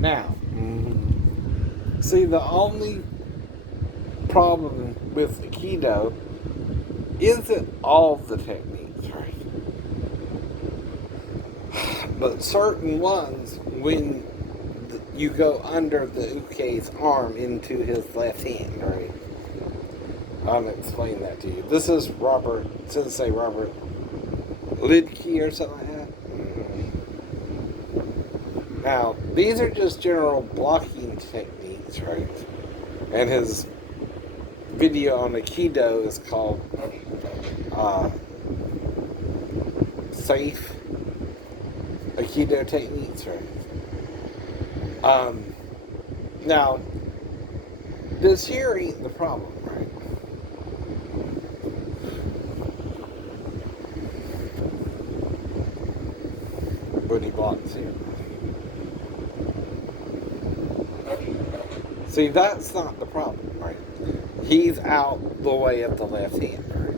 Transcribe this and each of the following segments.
Now, see, the only problem with Aikido isn't all the techniques, right? But certain ones, when you go under the uke's arm into his left hand, right? I'll explain that to you. This is Sensei Robert Liedke or something like that. Now, these are just general blocking techniques, right? And his video on Aikido is called Safe Aikido Techniques, right? Now, this here ain't the problem, right? When he blocks here. See, that's not the problem, right? He's out the way of the left hand, right?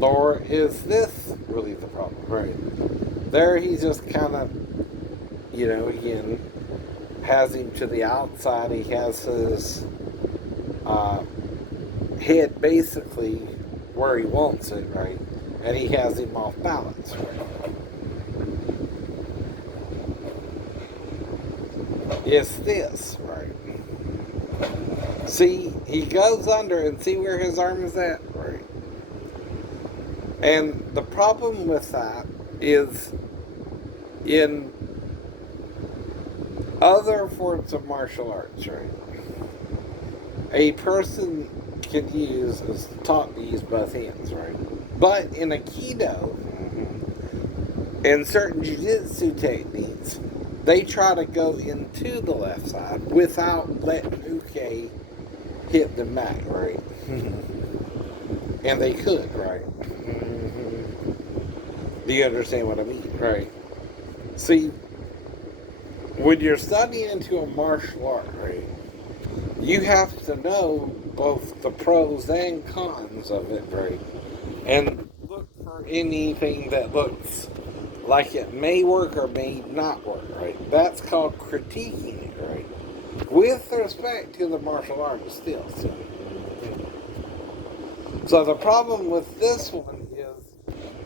Nor is this really the problem, right? There he's just kind of, again, has him to the outside. He has his head basically where he wants it, right? And he has him off balance, right? It's this, right? See, he goes under and see where his arm is at, right? And the problem with that is in other forms of martial arts, right? A person can is taught to use both hands, right? But in Aikido and certain jiu-jitsu techniques, they try to go into the left side without letting uke hit the mat, right? And they could, right? Do you understand what I mean, right? See, when you're studying into a martial art, right, you have to know both the pros and cons of it, right? And look for anything that looks like it may work or may not work, right? That's called critiquing it, right? With respect to the martial artist still. So the problem with this one is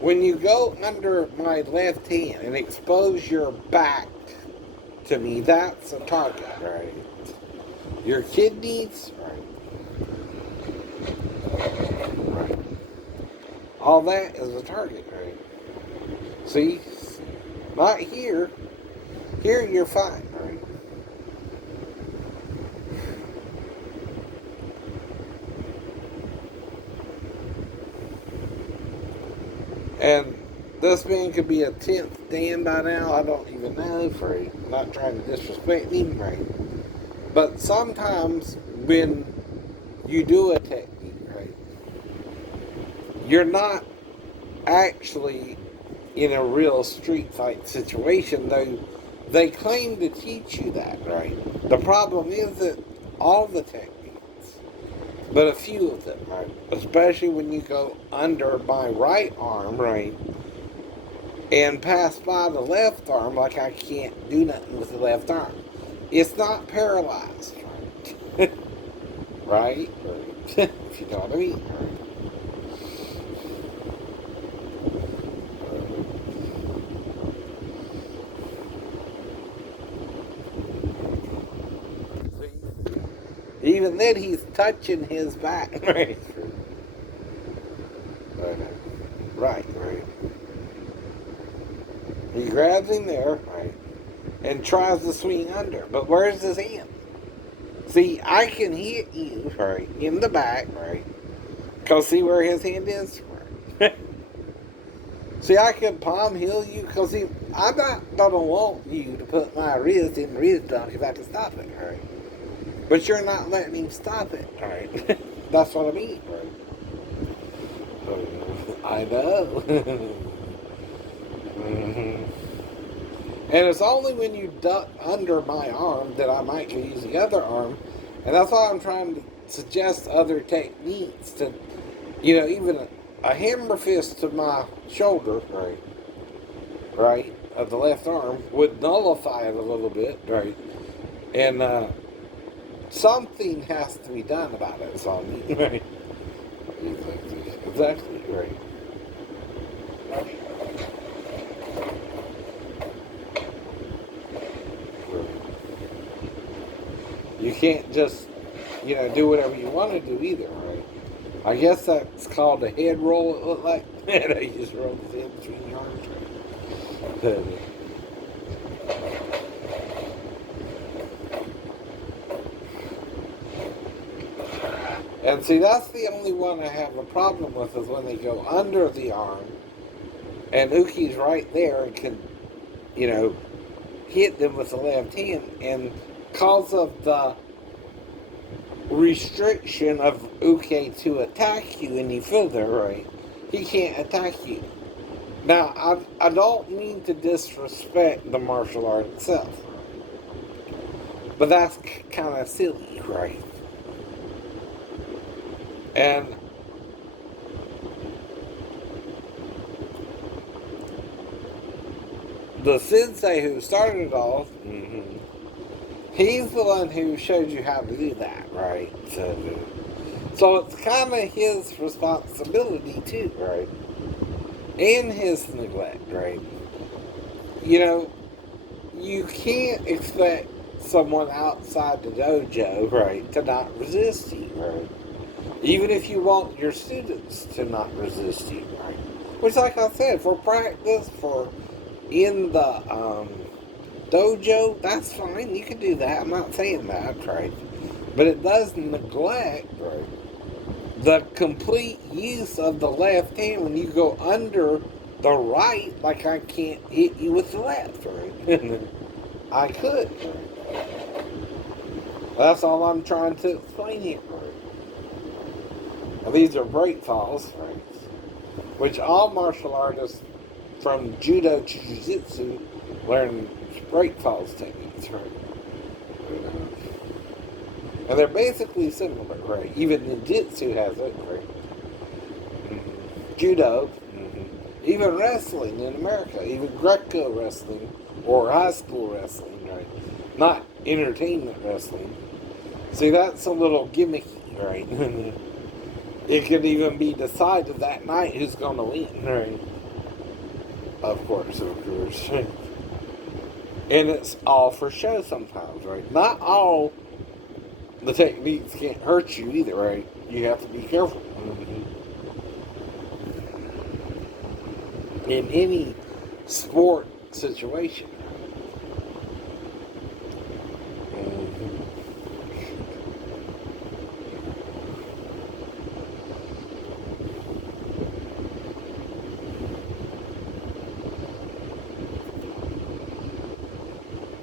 when you go under my left hand and expose your back to me, that's a target, right? Your kidneys, right? All that is a target, right? See? Not here. Here you're fine, right? And this man could be a 10th Dan by now. I don't even know, for not trying to disrespect him, right? But sometimes when you do a technique, right, you're not actually in a real street fight situation, though they claim to teach you that, right? The problem is that all the techniques, but a few of them, right, especially when you go under my right arm, right, and pass by the left arm, like I can't do nothing with the left arm. It's not paralyzed, right? Right? If you know what I mean, right? Even then, he's touching his back. Right. Right. He grabs him there, right, and tries to swing under. But where's his hand? See, I can hit you, right, in the back, right? Because see where his hand is? Right. See, I can palm heal you because I'm not going to want you to put my wrist in the wrist lock if I can stop it, right? But you're not letting him stop it, right? That's what I mean, right? I know. And it's only when you duck under my arm that I might use the other arm. And that's why I'm trying to suggest other techniques to Even a hammer fist to my shoulder, right, of the left arm would nullify it a little bit, right? And something has to be done about it, so right? Exactly, right. You can't just, do whatever you want to do either, right? I guess that's called a head roll, it looked like. And I just rolled his head between the arms, right? And see, that's the only one I have a problem with is when they go under the arm and Uki's right there and can, you know, hit them with the left hand. And because of the restriction of Uke to attack you and you feel there, right, he can't attack you. Now, I don't mean to disrespect the martial art itself, but that's kind of silly, right? And the sensei who started it all, he's the one who showed you how to do that, right? So it's kind of his responsibility too, right? And his neglect, right? You can't expect someone outside the dojo, right, to not resist you, right? Even if you want your students to not resist you, right? Which, like I said, for practice, for in the dojo, that's fine. You can do that. I'm not saying that, right? But it does neglect, right, the complete use of the left hand when you go under the right, like I can't hit you with the left, right? I could. That's all I'm trying to explain here, right? Now, these are break falls, right? Which all martial artists from judo to jiu-jitsu learn break falls techniques, right? And they're basically similar, right? Even ninjutsu has it, right? Judo, even wrestling in America, even Greco wrestling or high school wrestling, right? Not entertainment wrestling. See, that's a little gimmicky, right? It could even be decided that night who's going to win, right? Of course. And it's all for show sometimes, right? Not all the techniques can't hurt you either, right? You have to be careful. In any sport situation.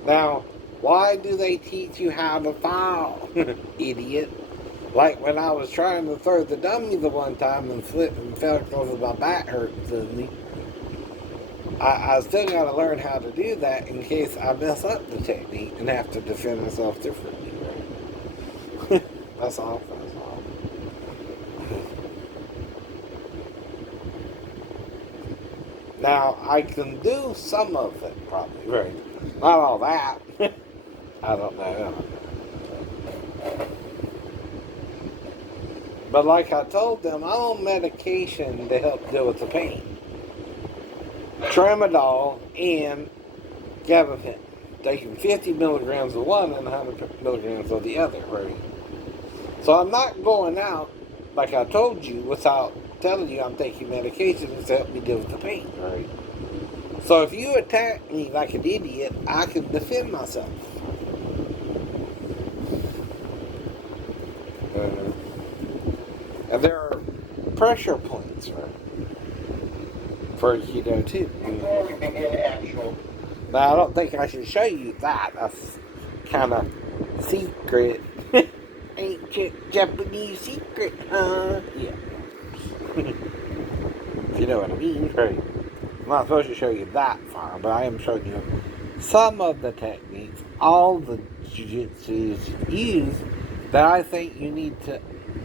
Now, why do they teach you how to fall, idiot? Like when I was trying to throw the dummy the one time and slipped and fell because my back hurt suddenly. I still got to learn how to do that in case I mess up the technique and have to defend myself differently, right? That's all. Now, I can do some of it, probably, right? Not all that. I don't know. But like I told them, I'm on medication to help deal with the pain. Tramadol and gabapentin. Taking 50 milligrams of one and 100 milligrams of the other, right? So I'm not going out, like I told you, without telling you I'm taking medications to help me deal with the pain, right? So if you attack me like an idiot, I can defend myself. And there are pressure points, right? For Aikido too. Before we begin actual. Now I don't think I should show you that. That's kind of secret. Ancient Japanese secret, huh? Yeah. If you know what I mean, right? I'm not supposed to show you that far, but I am showing you some of the techniques, all the jiu-jitsus use that I think you need to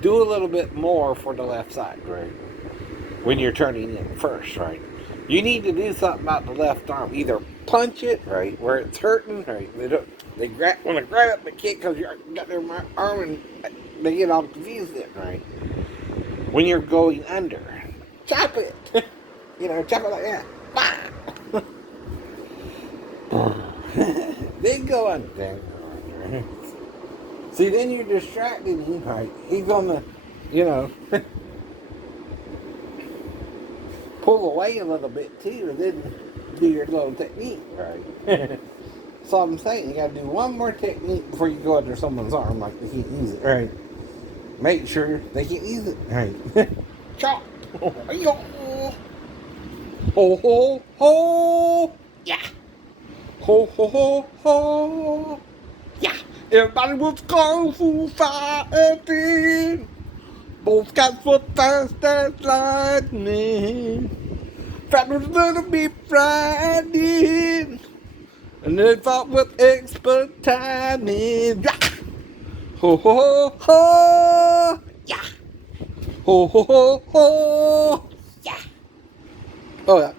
do a little bit more for the left side, right? When you're turning in first, right? You need to do something about the left arm. Either punch it, right, where it's hurting, right? They want to grab it, but can't because you got their arm and they get all confused, right? When you're going under, chop it. Chop it like that. Then go under. Then go under. See, then you're distracting him, right? He's gonna, pull away a little bit too, and then do your little technique, right? So I'm saying you gotta do one more technique before you go under someone's arm, like they can't use it, right? Make sure they can't use it, right? Chop! Ho ho ho! Yeah! Ho ho ho ho! Yeah! Everybody was kung fu fighting! Both guys were fast as lightning. Fat was a little bit frightened. And they fought with expert timing. Yeah! Ho ho ho ho! Yeah! Ho ho ho ho! Yeah! Oh yeah.